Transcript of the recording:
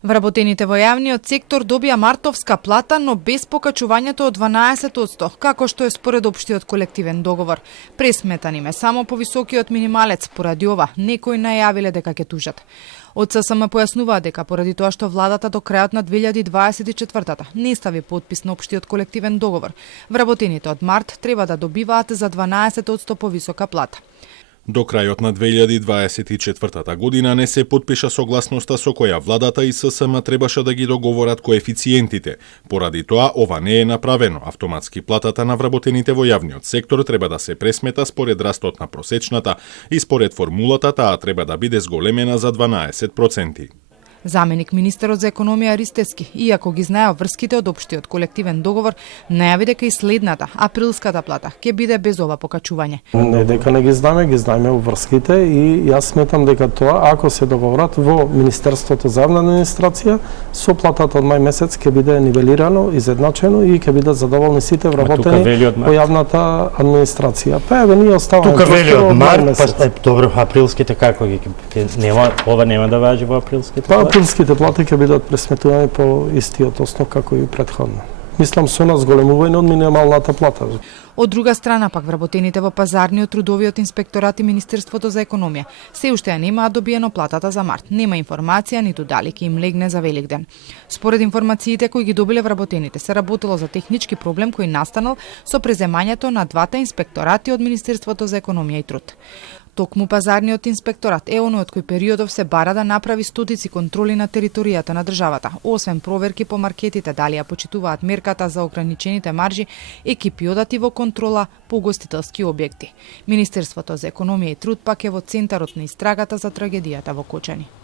Вработените во јавниот сектор добија мартовска плата, но без покачувањето од 12%, како што е според општиот колективен договор. Пресметан им е само повисокиот минималец, поради ова некои најавиле дека ќе тужат. Од ССМ појаснуваат дека поради тоа што владата до крајот на 2024 не стави потпис на општиот колективен договор, вработените од март треба да добиваат за 12% повисока плата. До крајот на 2024 година не се потпиша согласноста со која владата и ССМ требаше да ги договорат коефициентите. Поради тоа, ова не е направено. Автоматски платата на вработените во јавниот сектор треба да се пресмета според растот на просечната и според формулата таа треба да биде зголемена за 12%. Заменик министерот за економија Ристевски, иако ги знаел врските од општиот колективен договор, најави дека и следната, априлската плата, ќе биде без ова покачување. Не дека не ги знаеме врските и јас сметам дека тоа, ако се договорат во Министерството за јавна администрација, со платата од мај месец ќе биде нивелирано, изедначено и ќе бидат задоволни сите вработени во јавната администрација. Па еве ние оставаме тука вели од март, па добро, априлските како ги нема, ова нема да важи во априлските. Априлските плати ќе бидат пресметувани по истиот основ како и претходно. Мислам со нас големување од минималната плата. Од друга страна пак вработените во пазарниот, трудовиот инспекторат и Министерството за економија се уште немаат добиено платата за март. Нема информација ниту дали ќе им легне за Великден. Според информациите кои ги добиле вработените, се работело за технички проблем кој настанал со преземањето на двата инспекторати од Министерството за економија и труд. Токму пазарниот инспекторат е оној од кој периодов се бара да направи стотици контроли на територијата на државата. Освен проверки по маркетите дали ја почитуваат мерката за ограничените маржи, екипи одат и во контрола по гостителски објекти. Министерството за економија и труд пак е во центарот на истрагата за трагедијата во Кочани.